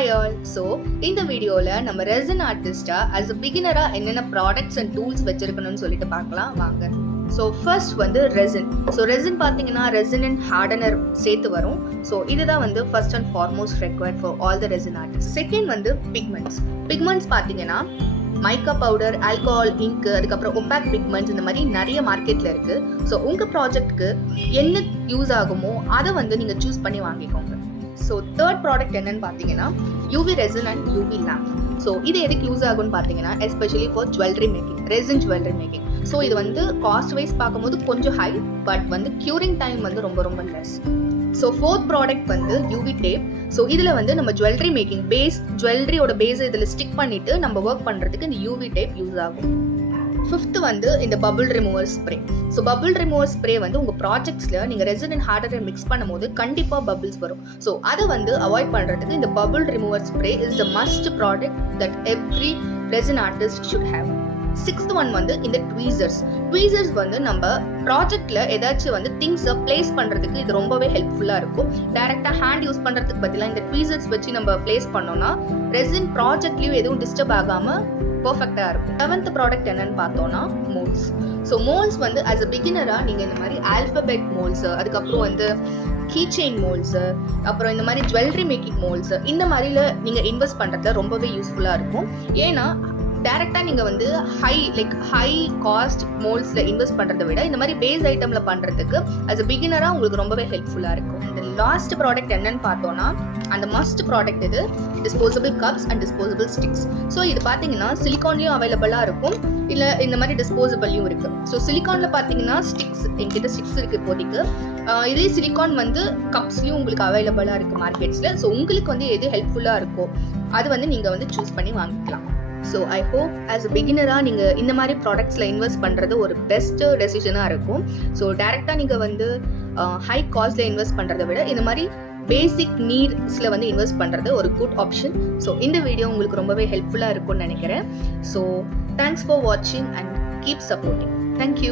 Hi all. So இந்த வீடியோல நம்ம ரெசின் ஆர்டிஸ்டா as a beginner என்னென்ன ப்ராடக்ட்ஸ் அண்ட் டூல்ஸ் வச்சிருக்கணும்னு சொல்லிட்டு பார்க்கலாம் வாங்க. ஸோ ஃபர்ஸ்ட் வந்து ரெசின். ஸோ ரெசின் பார்த்தீங்கன்னா ரெசின் அண்ட் ஹார்டனர் சேர்த்து வரும். ஸோ இதுதான் வந்து first and foremost required for all the resin artist. Second வந்து பிக்மெண்ட்ஸ். பிக்மெண்ட்ஸ் பார்த்தீங்கன்னா மைக்கா பவுடர், ஆல்கஹால், இங்க், அதுக்கப்புறம் ஒப்பாக் பிக்மெண்ட்ஸ் இந்த மாதிரி நிறைய மார்க்கெட்டில் இருக்குது. ஸோ உங்கள் ப்ராஜெக்ட்க்கு என்ன யூஸ் ஆகுமோ அதை வந்து நீங்கள் சூஸ் பண்ணி வாங்கிக்கோங்க. ஸோ தேர்ட் ப்ராடக்ட் என்னன்னு பார்த்தீங்கன்னா UV resin and UV lamp. So இது எதுக்கு யூஸ் ஆகும்னு பார்த்தீங்கன்னா especially for jewellery making, resin jewellery making. So இது வந்து காஸ்ட் வைஸ் பார்க்கும்போது கொஞ்சம் ஹை, பட் வந்து க்யூரிங் டைம் வந்து ரொம்ப ரொம்ப லெஸ். ஸோ ஃபோர்த் ப்ராடக்ட் வந்து யூவி டேப். ஸோ இதில் வந்து நம்ம ஜுவல்லரி மேக்கிங் ஜுவல்லரியோட பேஸை இதில் ஸ்டிக் பண்ணிவிட்டு நம்ம ஒர்க் பண்ணுறதுக்கு இந்த யூவி டேப் யூஸ் ஆகும். ஃபிஃப்த் வந்து இந்த bubble remover spray. So bubble remover spray வந்து உங்கள் ப்ராஜெக்ட்ஸில் நீங்கள் ரெசின் அண்ட் ஹார்டனர் மிக்ஸ் பண்ணும்போது கண்டிப்பாக பபுள்ஸ் வரும். ஸோ அதை வந்து அவாய்ட் பண்ணுறதுக்கு இந்த bubble remover spray is the must product that every resin artist should have. Sixth one வந்து இந்த ட்வீசர்ஸ். ட்வீசர்ஸ் வந்து நம்ம ப்ராஜெக்ட்ல ஏதாச்சும் வந்து திங்ஸை பிளேஸ் பண்ணுறதுக்கு இது ரொம்பவே ஹெல்ப்ஃபுல்லாக இருக்கும். டைரெக்டாக ஹேண்ட் யூஸ் பண்ணுறதுக்கு பதிலாக இந்த ட்வீசர்ஸ் வச்சு நம்ம பிளேஸ் பண்ணோம்னா ரெசின் ப்ராஜெக்ட்லேயும் எதுவும் டிஸ்டர்ப் ஆகாமல் பர்ஃபெக்டாக இருக்கும். செவன்த் ப்ராடக்ட் என்னன்னு பார்த்தோம்னா மோல்ஸ். ஸோ மோல்ஸ் வந்து ஆஸ் அ பிகினராக நீங்கள் இந்த மாதிரி ஆல்ஃபபெட் மோல்ஸு, அதுக்கப்புறம் வந்து கீ செயின் மோல்ஸு, அப்புறம் இந்த மாதிரி ஜுவல்லரி மேக்கிங் மோல்ஸு, இந்த மாதிரில நீங்கள் இன்வெஸ்ட் பண்ணுறதுல ரொம்பவே யூஸ்ஃபுல்லாக இருக்கும். ஏன்னா டேரெக்டாக நீங்கள் வந்து ஹை காஸ்ட் மோல்ஸில் இன்வெஸ்ட் பண்ணுறதை விட இந்த மாதிரி பேஸ் ஐட்டமில் பண்ணுறதுக்கு ஆஸ் அ பிகினராக உங்களுக்கு ரொம்பவே ஹெல்ப்ஃபுல்லாக இருக்கும். இந்த லாஸ்ட் ப்ராடக்ட் என்னன்னு பார்த்தோன்னா அந்த மஸ்ட் ப்ராடக்ட் இது disposable cups and disposable sticks. So இது பார்த்தீங்கன்னா சிலிகான்லேயும் அவைலபிளாக இருக்கும், இல்லை இந்த மாதிரி டிஸ்போசபிள்லையும் இருக்குது. ஸோ சிலிகானில் பார்த்தீங்கன்னா ஸ்டிக்ஸ் என்கிட்ட ஸ்டிக்ஸ் இருக்குது இப்போதைக்கு. இதே சிலிகான் வந்து கப்ஸ்லையும் உங்களுக்கு அவைலபிளாக இருக்குது மார்க்கெட்ஸில். ஸோ உங்களுக்கு வந்து எது ஹெல்ப்ஃபுல்லாக இருக்கோ அது வந்து நீங்கள் வந்து சூஸ் பண்ணி வாங்கிக்கலாம். So I hope as a பிகினராக நீங்கள் இந்த மாதிரி ப்ராடக்ட்ஸில் இன்வெஸ்ட் பண்ணுறது ஒரு பெஸ்ட்டு டெசிஷனாக இருக்கும். ஸோ டேரெக்டாக நீங்கள் வந்து ஹை காஸ்ட்டில் இன்வெஸ்ட் பண்ணுறதை விட இந்த மாதிரி பேசிக் நீட்ஸில் வந்து இன்வெஸ்ட் பண்ணுறது ஒரு குட் ஆப்ஷன். ஸோ இந்த வீடியோ உங்களுக்கு ரொம்பவே ஹெல்ப்ஃபுல்லாக இருக்கும்னு நினைக்கிறேன். ஸோ தேங்க்ஸ் ஃபார் வாட்சிங் அண்ட் கீப் சப்போர்ட்டிங். தேங்க்யூ.